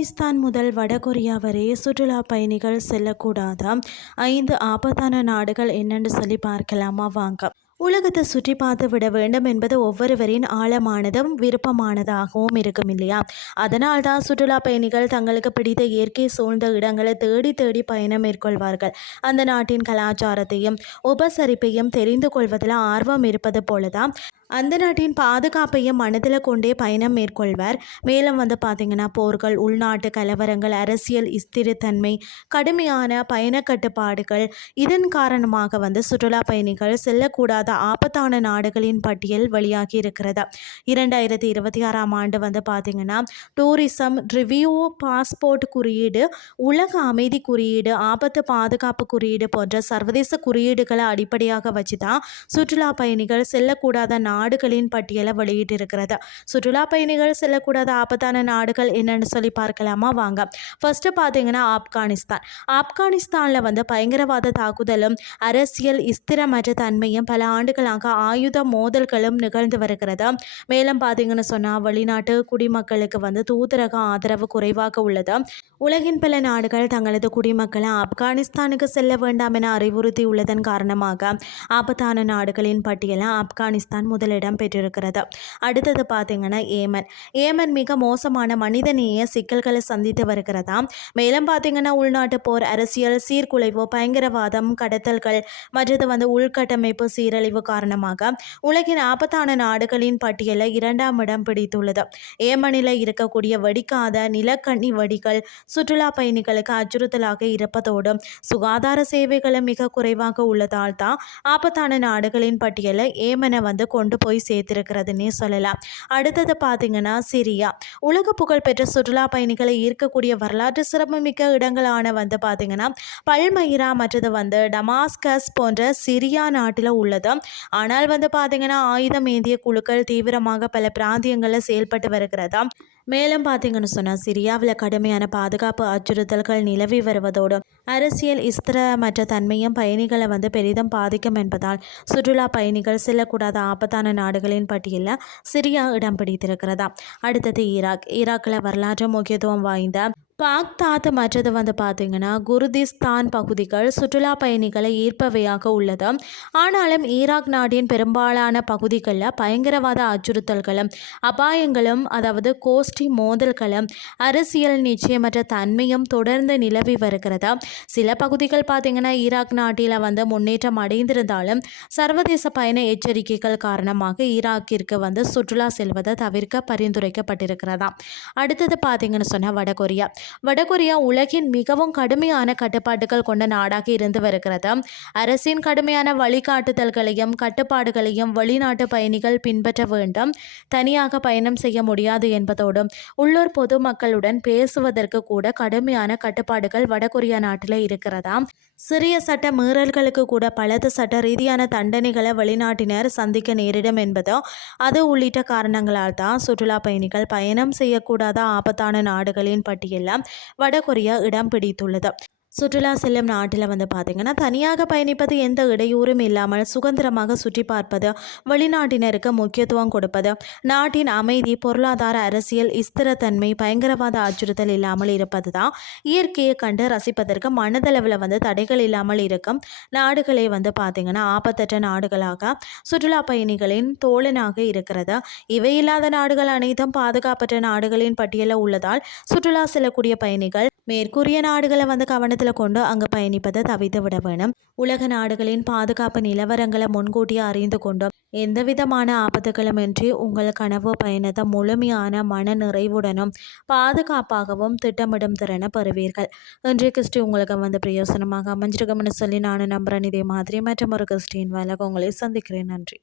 ஆப்கானிஸ்தான் முதல் வடகொரியா வரை சுற்றுலா பயணிகள் செல்லக்கூடாத 5 ஆபத்தான நாடுகள் என்னன்னு சொல்லி பார்க்கலாமா வாங்க. உலகத்தை சுற்றி பார்த்து விட வேண்டும் என்பது ஒவ்வொருவரின் ஆழமானதும் விருப்பமானதாகவும் இருக்கும் இல்லையா? அதனால் தான் சுற்றுலா பயணிகள் தங்களுக்கு பிடித்த இயற்கை சூழ்ந்த இடங்களை தேடி தேடி பயணம் மேற்கொள்வார்கள். அந்த நாட்டின் கலாச்சாரத்தையும் உபசரிப்பையும் தெரிந்து கொள்வதில் ஆர்வம் இருப்பது போலதான் அந்த நாட்டின் பாதுகாப்பையும் மனதில் கொண்டே பயணம் மேற்கொள்வர். மேலும் பார்த்தீங்கன்னா போர்கள், உள்நாட்டு கலவரங்கள், அரசியல் ஸ்திரத்தன்மை, கடுமையான பயண கட்டுப்பாடுகள் இதன் காரணமாக சுற்றுலா பயணிகள் செல்லக்கூடாத ஆபத்தான நாடுகளின் பட்டியல் வெளியாகி இருக்கிறது. 2026ஆம் ஆண்டு பார்த்தீங்கன்னா டூரிசம் ரிவ்யூ, பாஸ்போர்ட் குறியீடு, உலக அமைதி குறியீடு, ஆபத்து பாதுகாப்பு குறியீடு போன்ற சர்வதேச குறியீடுகளை அடிப்படையாக வச்சு தான் சுற்றுலா பயணிகள் செல்லக்கூடாத நாடுகளின் பட்டியலை வெளியிட்டிருக்கிறது. சுற்றுலா பயணிகள் செல்லக்கூடாத ஆபத்தான நாடுகள் என்னன்னு சொல்லி பார்க்கலாமா வாங்க. ஃபர்ஸ்ட் பார்த்தீங்கன்னா ஆப்கானிஸ்தானில் பயங்கரவாத தாக்குதலும் அரசியல் ஸ்திரமற்ற தன்மையும் பல ஆண்டுகளாக ஆயுத மோதல்களும் நிகழ்ந்து வருகிறது. மேலும் பார்த்தீங்கன்னு சொன்னால் வெளிநாட்டு குடிமக்களுக்கு தூதரக ஆதரவு குறைவாக உள்ளது. உலகின் பல நாடுகள் தங்களது குடிமக்களை ஆப்கானிஸ்தானுக்கு செல்ல வேண்டாம் என அறிவுறுத்தியுள்ளதன் காரணமாக ஆபத்தான நாடுகளின் பட்டியலில் ஆப்கானிஸ்தான் முதலிடம் பெற்றிருக்கிறது. அடுத்தது பார்த்தீங்கன்னா ஏமன் மிக மோசமான மனிதநேய சிக்கல்களை சந்தித்து வருகிறதா. மேலும் பார்த்தீங்கன்னா உள்நாட்டு போர், அரசியல் சீர்குலைவு, பயங்கரவாதம், கடத்தல்கள் மற்றது உள்கட்டமைப்பு சீரழிவு காரணமாக உலகின் ஆபத்தான நாடுகளின் பட்டியலில் 2ஆம் இடம் பிடித்துள்ளது. ஏமனில் இருக்கக்கூடிய வெடிக்காத நிலக்கண்ணி வெடிகள் சுற்றுலா பயணிகளுக்கு அச்சுறுத்தலாக இருப்பதோடு சுகாதார சேவைகளும் மிக குறைவாக உள்ளதால் தான் ஆபத்தான நாடுகளின் பட்டியலில் ஏமனை கொண்டு போய் சேர்த்திருக்கிறதுனே சொல்லலாம். அடுத்தது பார்த்தீங்கன்னா சிரியா. உலக புகழ்பெற்ற சுற்றுலா பயணிகளை ஈர்க்கக்கூடிய வரலாற்று சிறப்புமிக்க இடங்களான பார்த்தீங்கன்னா பல்மைரா மற்றது டமாஸ்கஸ் போன்ற சிரியா நாட்டில் உள்ளது. ஆனால் பார்த்தீங்கன்னா ஆயுதம் ஏந்திய குழுக்கள் தீவிரமாக பல பிராந்தியங்களில் செயல்பட்டு வருகிறதா. மேலும் பார்த்தீங்கன்னு சொன்னால் சிரியாவில் கடுமையான பாதுகாப்பு அச்சுறுத்தல்கள் நிலவி வருவதோடு அரசியல் ஸ்திரமற்ற தன்மையும் பயணிகளை பெரிதும் பாதிக்கும் என்பதால் சுற்றுலா பயணிகள் செல்லக்கூடாத ஆபத்தான நாடுகளின் பட்டியலில் சிரியா இடம் பிடித்திருக்கிறதா. அடுத்தது ஈராக்கில் வரலாற்று முக்கியத்துவம் வாய்ந்த பாக்தாத் மற்றது பார்த்தீங்கன்னா குர்திஸ்தான் பகுதிகள் சுற்றுலா பயணிகளை ஈர்ப்பவையாக உள்ளது. ஆனாலும் ஈராக் நாட்டின் பெரும்பாலான பகுதிகளில் பயங்கரவாத அச்சுறுத்தல்களும் அபாயங்களும் அதாவது கோஷ்டி மோதல்களும் அரசியல் நிச்சயமற்ற தன்மையும் தொடர்ந்து நிலவி வருகிறது. சில பகுதிகள் பார்த்தீங்கன்னா ஈராக் நாட்டில் முன்னேற்றம் அடைந்திருந்தாலும் சர்வதேச பயண எச்சரிக்கைகள் காரணமாக ஈராக்கிற்கு சுற்றுலா செல்வதை தவிர்க்க பரிந்துரைக்கப்பட்டிருக்கிறதா. அடுத்தது பார்த்தீங்கன்னு சொன்னால் வடகொரியா உலகின் மிகவும் கடுமையான கட்டுப்பாடுகள் கொண்ட நாடாக இருந்து வருகிறது. அரசின் கடுமையான வழிகாட்டுதல்களையும் கட்டுப்பாடுகளையும் வெளிநாட்டு பயணிகள் பின்பற்ற வேண்டும். தனியாக பயணம் செய்ய முடியாது என்பதோடு உள்ளூர் பொதுமக்களுடன் பேசுவதற்கு கூட கடுமையான கட்டுப்பாடுகள் வடகொரியா நாட்டில் இருக்கிறதா. சிறிய சட்ட மீறல்களுக்கு கூட பலது சட்ட ரீதியான தண்டனைகளை வெளிநாட்டினர் சந்திக்க நேரிடும் என்பதோ அது உள்ளிட்ட காரணங்களால் தான் சுற்றுலா பயணிகள் பயணம் செய்யக்கூடாத ஆபத்தான நாடுகளின் பட்டியலில் வடகொரியா இடம் பிடித்துள்ளது. சுற்றுலா செல்லும் நாட்டில் பார்த்தீங்கன்னா தனியாக பயணிப்பது எந்த இடையூறும் இல்லாமல் சுதந்திரமாக சுற்றி பார்ப்பது, வெளிநாட்டினருக்கு முக்கியத்துவம் கொடுப்பது, நாட்டின் அமைதி, பொருளாதார, அரசியல் ஸ்திரத்தன்மை, பயங்கரவாத அச்சுறுத்தல் இல்லாமல் இருப்பது தான் இயற்கையை கண்டு ரசிப்பதற்கு மனதளவில் தடைகள் இல்லாமல் இருக்கும் நாடுகளை பார்த்தீங்கன்னா ஆபத்தற்ற நாடுகளாக சுற்றுலா பயணிகளின் தோழனாக இருக்கிறது. இவை இல்லாத நாடுகள் அனைத்தும் பாதுகாப்பற்ற நாடுகளின் பட்டியலில் உள்ளதால் சுற்றுலா செல்லக்கூடிய பயணிகள் மேற்கூறிய நாடுகளை கவனத்தில் கொண்டு அங்கு பயணிப்பதை தவிர்த்து விட வேணும். உலக நாடுகளின் பாதுகாப்பு நிலவரங்களை முன்கூட்டியே அறிந்து கொண்டும் எந்தவிதமான ஆபத்துகளும் இன்றி உங்கள் கனவு பயணத்தை முழுமையான மன நிறைவுடனும் பாதுகாப்பாகவும் திட்டமிடும் திறனை பெறுவீர்கள். இன்றைய கிறிஸ்டி உங்களுக்கு பிரயோசனமாக அமைஞ்சிருக்கும்னு சொல்லி நான் நம்புறேன். இதே மாதிரி மற்றும் ஒரு கிறிஸ்டின் வேலை உங்களை சந்திக்கிறேன். நன்றி.